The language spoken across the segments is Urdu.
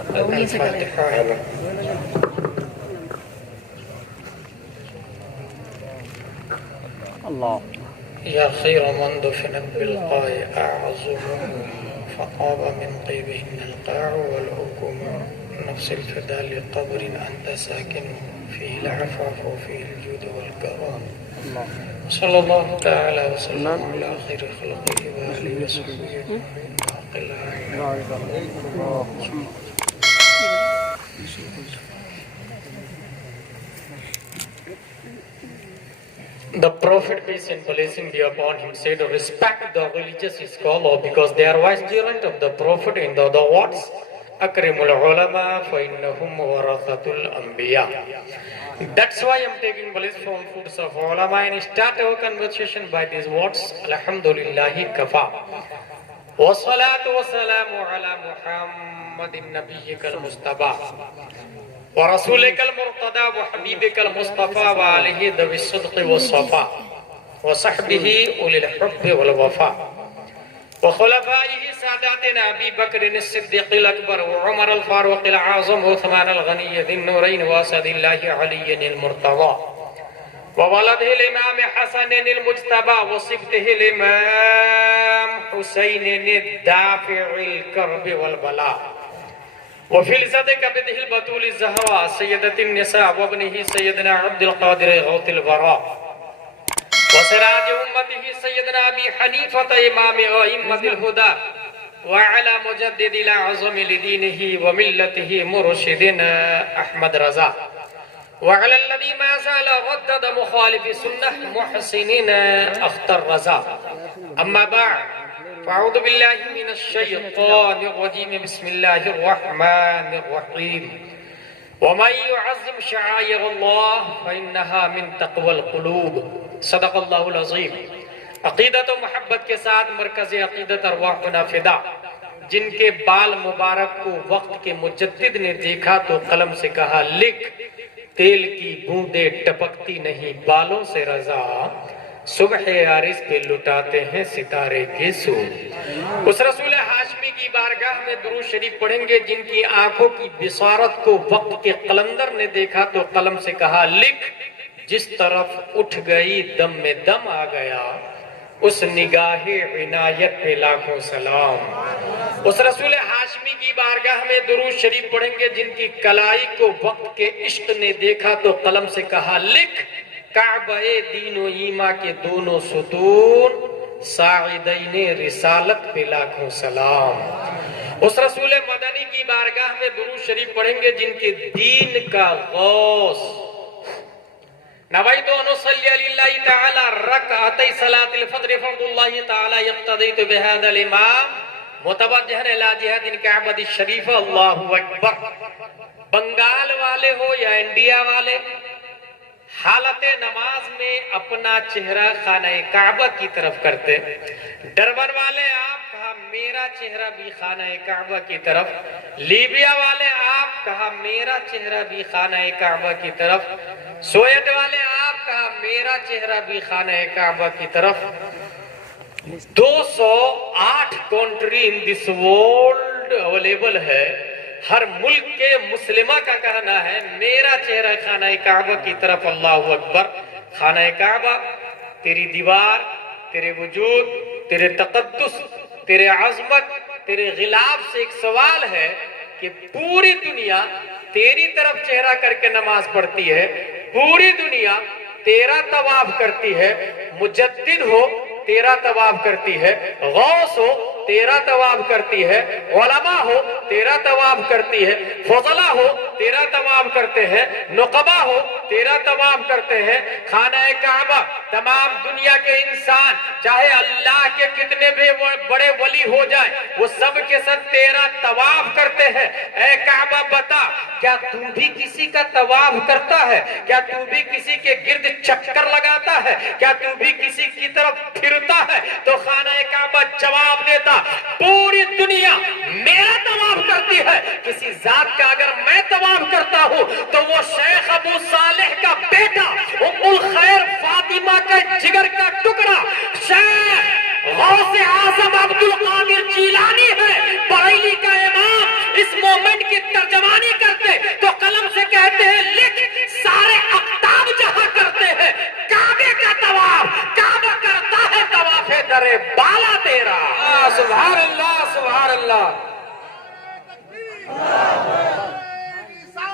الفاتحة. الله يا خير من دفنت بالقاع أعظم فطاب من طيبهن القاع والحكم نفس الفداء لقبر أنت ساكن فيه العفاف وفيه الجود والكرم. صلى الله تعالى وسلم على خير خلقه وآله وصحبه The Prophet, peace and blessing be upon him, said, respect the religious scholar because they are vicegerent of the Prophet. In the other words, Akrimul ulama fa innahum warathatul anbiya. That's why I'm taking place from foods of ulama and start our conversation by these words, Alhamdulillahi kafa. Wa salatu wa salamu ala Muhammadin nabiyyikal mustafa. ورسولك المرتضى وحبيبك المصطفى وآله ذوي الصدق والصفاء وصحبه أولي الحب والوفاء وخلفائه ساداتنا أبي بكر الصديق الأكبر وعمر الفاروق الأعظم وعثمان الغني ذي النورين وأسد الله علي المرتضى وولده الإمام حسن المجتبى وصبته الإمام حسين الدافع الكرب والبلاء وفلسة كبده البتول الزهراء سيدة النساء وابنه سيدنا عبد القادر غوث الوراء وسراج أمته سيدنا أبي حنيفة إمام أئمة الهدى وعلى مجدد الأعظم لدينه وملته مرشدنا أحمد رضا وعلى الذي ما زال غدد مخالف سنة محسنين أختر رضا. أما بعد فأعوذ بالله من الشيطان الرجيم بسم الله الرحمن الرحيم ومن يعظم شعائر الله فإنها من تقوى القلوب صدق اللہ العظیم. عقیدت و محبت کے ساتھ مرکز عقیدت ارواحنا فدا جن کے بال مبارک کو وقت کے مجدد نے دیکھا تو قلم سے کہا لکھ تیل کی بوندیں ٹپکتی نہیں بالوں سے رضا صبح عارض پہ لٹاتے ہیں ستارے کے سود. اس رسول ہاشمی کی بارگاہ میں درود شریف پڑھیں گے جن کی آنکھوں کی بصارت کو وقت کے قلندر نے دیکھا تو قلم سے کہا لکھ جس طرف اٹھ گئی دم میں دم آ گیا اس نگاہ عنایت پہ لاکھوں سلام. اس رسول ہاشمی کی بارگاہ میں درود شریف پڑھیں گے جن کی کلائی کو وقت کے عشق نے دیکھا تو قلم سے کہا لکھ کعبہ دین و ایمان کے دونوں ستون ساعدین رسالت پہ لاکھوں سلام. اس رسول مدنی کی بارگاہ میں درود شریف پڑھیں گے جن کے دین کا غوث نویت ان اصلی للہ تعالی رکعتی صلاۃ الفجر فرض اللہ تعالی یقتضیت بہذا الامام متوجہا الی جہت الکعبۃ الشریفہ. اللہ اکبر. بنگال والے ہو یا انڈیا والے حالت نماز میں اپنا چہرہ خانہ کعبہ کی طرف کرتے. ڈربن والے آپ کہا میرا چہرہ بھی خانہ کعبہ کی طرف. لیبیا والے آپ کہا میرا چہرہ بھی خانہ کعبہ کی طرف. سویٹ والے آپ کہا میرا چہرہ بھی خانہ کعبہ کی طرف. 208 country in this world available ہے. ہر ملک کے مسلمہ کا کہنا ہے میرا چہرہ خانہ کعبہ کی طرف. اللہ اکبر. خانہ کعبہ تیری دیوار تیرے وجود تیرے تقدس تیرے عظمت تیرے غلاف سے ایک سوال ہے کہ پوری دنیا تیری طرف چہرہ کر کے نماز پڑھتی ہے. پوری دنیا تیرا طواف کرتی ہے. مجدد ہو تیرا طواف کرتی ہے. غوث ہو تیرا طواف کرتی ہے. علماء ہو تیرا طواف کرتی ہے. فضلاء ہو تیرا طواف کرتے ہیں. نقبا ہو تیرا طواف کرتے ہیں. خانہ کعبہ تمام دنیا کے انسان چاہے اللہ کے کتنے بھی بڑے ولی ہو جائے وہ سب کے ساتھ تیرا طواف کرتے ہیں. اے کعبہ بتا کیا تو بھی کسی کا طواف کرتا ہے؟ کیا تو بھی کسی کے گرد چکر لگاتا ہے؟ کیا تو بھی کسی کی طرف پھرتا ہے؟ تو خانہ کعبہ جواب دیتا پوری دنیا میرا طواف کرتی ہے. کسی ذات کا اگر میں طواف کرتا ہوں تو وہ شیخ ابو صالح کا بیٹا ام الخیر فاطمہ کا جگر کا ٹکڑا شیخ غوث اعظم عبد القادر جیلانی ہے. بریلی کا امام اس مومنٹ کی ترجمانی کرتے تو قلم سے کہتے ہیں لکھ سارے اقطاب جہاں کرتے ہیں کعبے کا طواف، کعبہ کرتا ہے طواف در بالا تیرا۔ سبحان اللہ سبحان اللہ،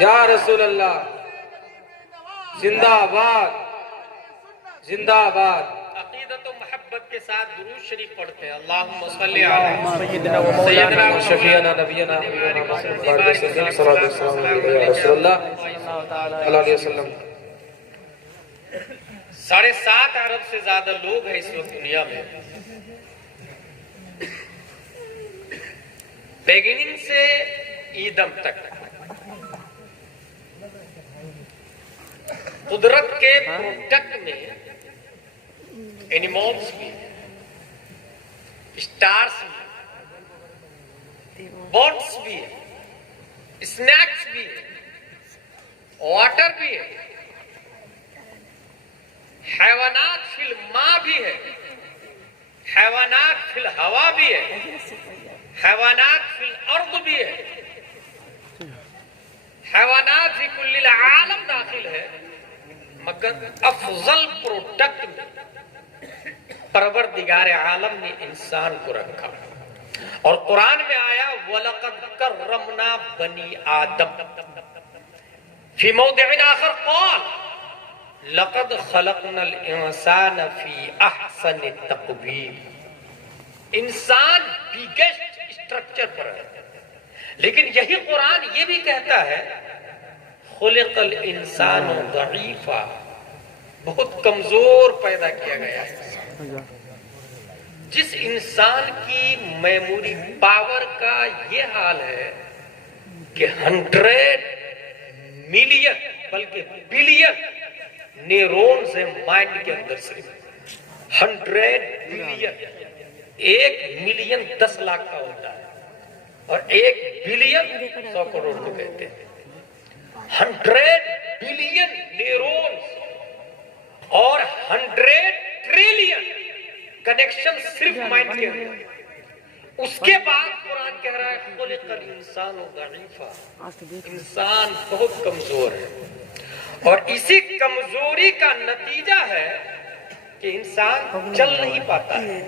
یا رسول اللہ، زندہ آباد زندہ آباد۔ عقیدت و محبت کے ساتھ درود شریف پڑھتے ہیں، اللہم صلی علی سیدنا و شفیعنا نبینا صلی اللہ علیہ وسلم۔ 7.5 ارب سے زیادہ لوگ ہیں اس وقت دنیا میں۔ بیگننگ سے ایدم تک قدرت کے پروڈکٹ میں اینیمالز بھی ہیں، اسٹارز بھی ہیں، برڈز بھی ہیں، اسنیکس بھی ہیں، واٹر بھی ہے، حیوانات فی الماء بھی ہے، حیوانات فی الہوا بھی ہے، حیوانات فی الارض بھی ہے، حیوانات فی کل العالم داخل ہے، مگر افضل پروڈکٹ میں پروردگار عالم نے انسان کو رکھا، اور قرآن میں آیا وَلَقَدْ كَرَّمْنَا بَنِي آدم، فی موضع آخر قال لَقَدْ خَلَقْنَا الْإِنسَانَ فِي أَحْسَنِ تَقْوِيمٍ۔ انسان بیگسٹ اسٹرکچر پر ہے، لیکن یہی قرآن یہ بھی کہتا ہے خلق الانسان ضعیفا، بہت کمزور پیدا کیا گیا ہے۔ جس انسان کی میموری پاور کا یہ حال ہے کہ 100 ملین بلکہ بلین نیورونز ہیں مائنڈ کے اندر، صرف 100 بلین، 1 ملین 10 لاکھ کا ہوتا ہے، اور 1 بلین 100 کروڑ کو کہتے ہیں۔ 100 بلین نیورونز اور 100 ٹریلین کنیکشن صرف مائنڈ کے اندر۔ اس کے بعد قرآن کہہ رہا ہے خلق الانسان ضعیفا، انسان بہت کمزور ہے، اور اسی کمزوری کا نتیجہ ہے کہ انسان چل نہیں پاتا ہے،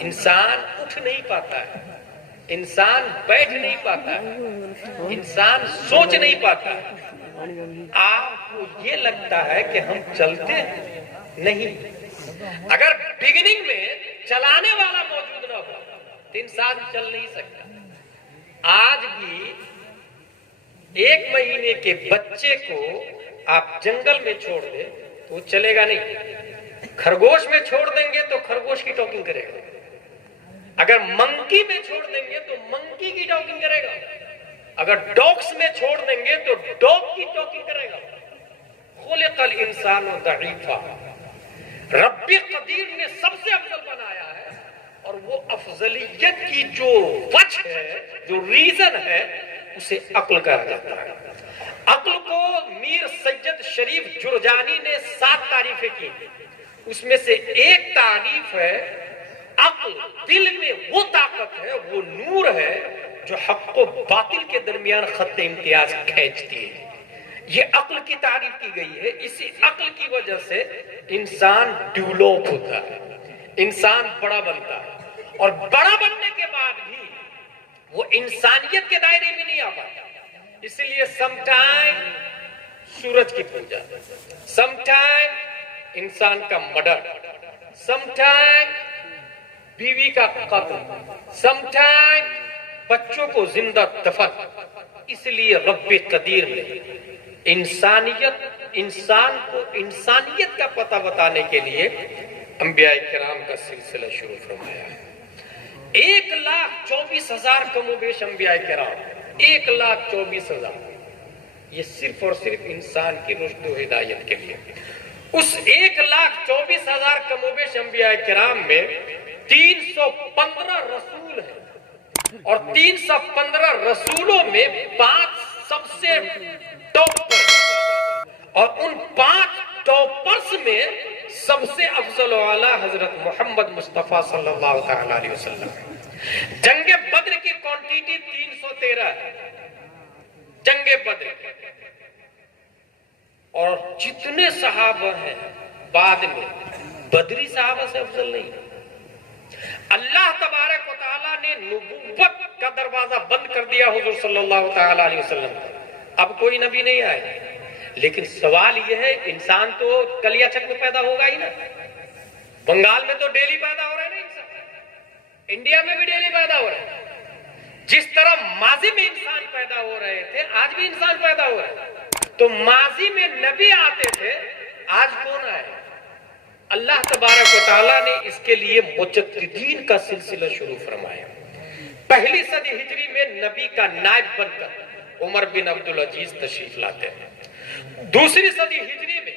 انسان اٹھ نہیں پاتا ہے، انسان بیٹھ نہیں پاتا ہے، انسان سوچ نہیں پاتا ہے۔ آپ کو یہ لگتا ہے کہ ہم چلتے ہیں، نہیں۔ اگر بگننگ میں چلانے والا موجود نہ ہو تو انسان چل نہیں سکتا۔ آج بھی 1 مہینے کے بچے کو آپ جنگل میں چھوڑ دیں تو وہ چلے گا نہیں، خرگوش میں چھوڑ دیں گے تو خرگوش کی ٹاکنگ کرے گا، اگر منکی میں چھوڑ دیں گے تو منکی کی ٹاکنگ کرے گا، اگر ڈاگس میں چھوڑ دیں گے تو ڈاگ کی ٹاکنگ کرے گا۔ خلق الانسان ضعیفا، رب قدیر نے سب سے افضل بنایا ہے، اور وہ افضلیت کی جو وجہ ہے، جو ریزن ہے، اسے عقل کہا جاتا ہے۔ عقل کو میر سید شریف جرجانی نے 7 تعریفیں کی، اس میں سے ایک تعریف ہے عقل دل میں وہ طاقت ہے، وہ نور ہے جو حق و باطل کے درمیان خط امتیاز کھینچتی ہے۔ یہ عقل کی تعریف کی گئی ہے۔ اسی عقل کی وجہ سے انسان ڈیولپ ہوتا ہے، انسان بڑا بنتا ہے، اور بڑا بننے کے بعد بھی وہ انسانیت کے دائرے میں نہیں آ پاتا۔ اس لیے سم ٹائم سورج کی پوجا، سم ٹائم انسان کا مرڈر، سم ٹائم بیوی کا قتل، سم ٹائم بچوں کو زندہ دفن۔ اس لیے رب قدیر نے انسان کو انسانیت کا پتہ بتانے کے لیے انبیاء کرام کا سلسلہ شروع فرمایا ہے۔ 1,24,000 کم و بیش انبیاء کرام، 1,24,000، یہ صرف اور صرف انسان کی رشد و ہدایت کے لیے۔ اس 1,24,000 کم و بیش انبیاء کرام میں 315 رسول ہیں، اور 315 رسولوں میں 5 سب سے ٹاپ پر، اور ان 5 ٹاپرز میں سب سے افضل و اعلیٰ حضرت محمد مصطفیٰ صلی اللہ علیہ وسلم۔ جنگ بدر کی کوانٹیٹی 313 ہے، جنگ بدر، اور جتنے صحابہ ہیں بعد میں بدری صحابہ سے افضل نہیں۔ اللہ تبارک و تعالیٰ نے نبوت کا دروازہ بند کر دیا حضور صلی اللہ تعالی علیہ وسلم، اب کوئی نبی نہیں آئے۔ لیکن سوال یہ ہے، انسان تو کلیا چک میں پیدا ہوگا ہی نا، بنگال میں تو ڈیلی پیدا ہو رہا ہے نا انسان، انڈیا میں بھی ڈیلی پیدا ہو رہا ہے۔ جس طرح ماضی میں انسان پیدا ہو رہے تھے آج بھی انسان پیدا ہو رہا ہے، تو ماضی میں نبی آتے تھے، آج کون آئے؟ اللہ تبارک و تعالیٰ نے اس کے لیے مجددین کا سلسلہ شروع فرمایا۔ پہلی صدی ہجری میں نبی کا نائب بن کر عمر بن عبدالعزیز تشریف لاتے ہیں۔ دوسری صدی ہجری میں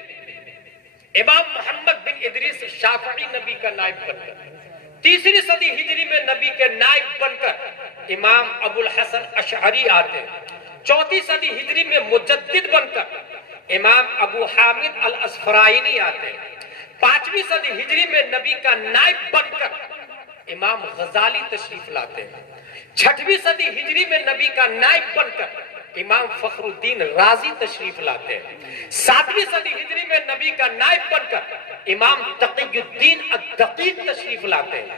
امام محمد بن ادریس شافعی نبی کا نائب بن کر، تیسری صدی ہجری میں نبی کے نائب بن کر امام ابو الحسن اشعری آتے ہیں۔ چوتھی صدی ہجری میں مجدد بن کر امام ابو حامد الاسفرائینی آتے ہیں۔ پانچویں صدی ہجری میں نبی کا نائب بن کر امام غزالی تشریف لاتے ہیں۔ چھٹویں صدی ہجری میں نبی کا نائب بن کر امام فخر الدین رازی تشریف لاتے ہیں۔ ساتویں صدی ہجری میں نبی کا نائب بن کر امام تقی الدین الدقیق تشریف لاتے ہیں۔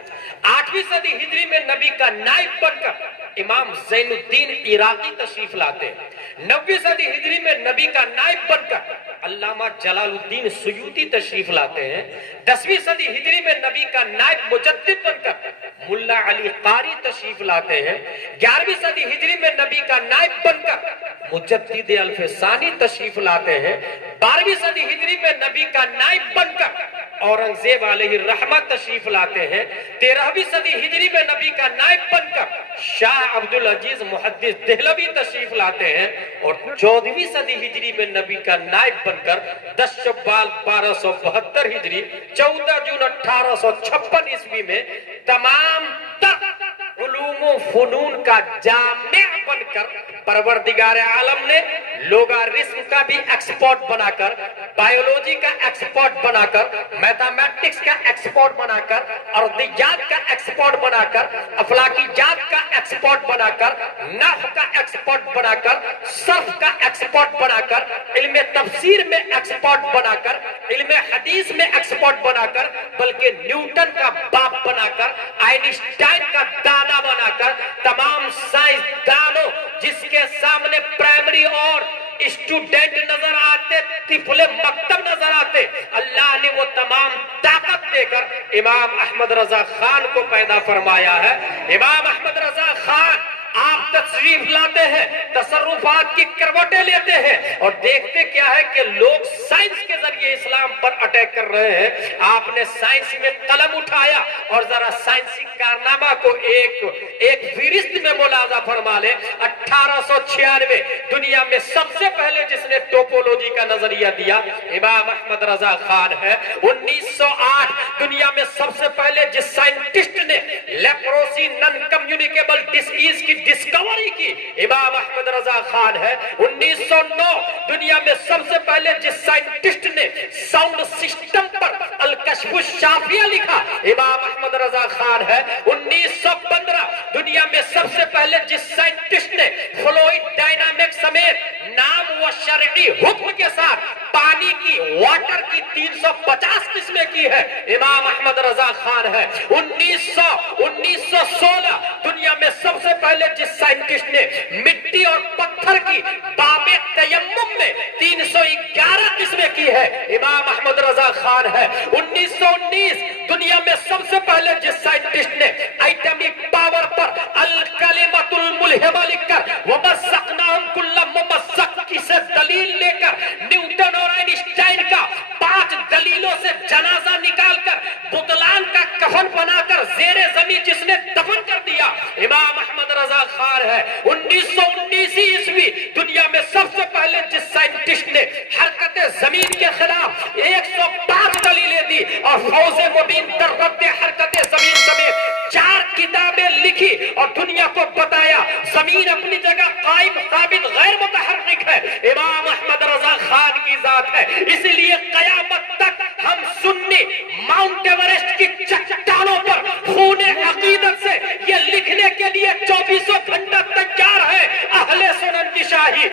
آٹھویں صدی ہجری میں نبی کا نائب بن کر امام زین الدین عراقی تشریف لاتے ہیں۔ نویں صدی ہجری میں نبی کا نائب بن کر علامہ جلال الدین سیوطی تشریف لاتے ہیں۔ 10ویں صدی ہجری میں نبی کا نائب مجدد بن کر ملا علی قاری تشریف لاتے ہیں۔ 11ویں صدی ہجری میں نبی کا نائب بن کر مجدد الف ثانی تشریف لاتے ہیں۔ 12ویں صدی ہجری میں نبی کا نائب بن کر اورنگزیب علیہ الرحمہ تشریف لاتے ہیں۔ 13ویں صدی ہجری میں نبی کا نائب بن کر شاہ عبدالعزیز محدث دہلوی تشریف لاتے ہیں، اور 14ویں صدی ہجری میں نبی کا نائب بن کر 10 شوال 1272 ہجری 14 جون 1856 عیسوی میں تمام تر علوم و فنون کا جامع بن کر پروردگار عالم نے لوگارثم کا بھی ایکسپورٹ بنا کر، بائیولوجی کا ایکسپورٹ بنا کر، میتھمیٹکس کا ایکسپورٹ بنا کر، ارضیات کا ایکسپورٹ بنا کر، افلاکیات کا ایکسپورٹ بنا کر، نحو کا ایکسپورٹ بنا کر، صرف کا ایکسپورٹ بنا کر، علم تفسیر میں ایکسپورٹ بنا کر، علم حدیث میں ایکسپورٹ بنا کر، بلکہ نیوٹن کا باپ بنا کر، آئنسٹائن کا دادا بنا کر، تمام سائنس دانوں جس کے سامنے پرائمری اور اسٹوڈنٹ نظر آتے، طفل مکتب نظر آتے، اللہ نے وہ تمام طاقت دے کر امام احمد رضا خان کو پیدا فرمایا ہے۔ امام احمد رضا خان آپ تشریف لاتے ہیں، تصرفات کی کروٹیں لیتے ہیں، اور دیکھتے کیا ہے کہ لوگ سائنس کے ذریعے اسلام پر اٹیک کر رہے ہیں۔ آپ نے سائنس میں قلم اٹھایا اور ذرا سائنسی کارنامہ کو ایک فہرست میں ملاحظہ فرما لیں۔ 1896 دنیا میں سب سے پہلے جس نے ٹوپولوجی کا نظریہ دیا امام احمد رضا خان ہے۔ 1908 دنیا میں سب سے پہلے جس سائنٹسٹ نے لیپروسی نن کمیونیکیبل ڈیزیز کی ڈسکوری کی امام احمد رضا خان ہے۔ 1909 دنیا میں سب سے پہلے جس سائنٹسٹ نے ساؤنڈ سسٹم پر الکشف الشافیہ لکھا امام احمد رضا خان ہے۔ 1915 دنیا میں سب سے پہلے جس سائنٹسٹ نے فلوئڈ ڈائنامکس سمیت نام و شرعی حکم کے ساتھ پانی کی واٹر کی 350 قسمیں کی ہے امام احمد رضا خان ہے۔ 1916 دنیا میں سب سے پہلے جس سائنٹسٹ نے مٹی اور پتھر کی باب تیمم میں 311 قسمیں کی ہے امام احمد رضا خان ہے۔ 1919 دنیا میں سب سے پہلے جس سائنٹسٹ نے ایٹمی پاور پر الکلمۃ الملہمہ لکھ کر ومزقناہم کل ممزق کی سے دلیل لے کر نیوٹن اور آئنسٹائن کا 5 دلیلوں سے جنازہ نکال کر بطلان کا کفن بنا کر زیر زمین جس نے دفن کر دیا امام احمد رضا خان ہے۔ 1919 عیسوی دنیا میں سب سے پہلے جس سائنٹسٹ نے حرکت زمین کے خلاف 105 دلیلیں دی اور فوز مبین در رد حرکت زمین سمیت 4 کتابیں لکھی اور دنیا کو بتایا زمین اپنی جگہ قائم ثابت غیر متحرک ہے، امام احمد رضا خان کی ذات ہے۔ اس لیے قیامت تک ہم سنی ماؤنٹ ایورسٹ کی چٹانوں پر خون عقیدت سے یہ کی شاہی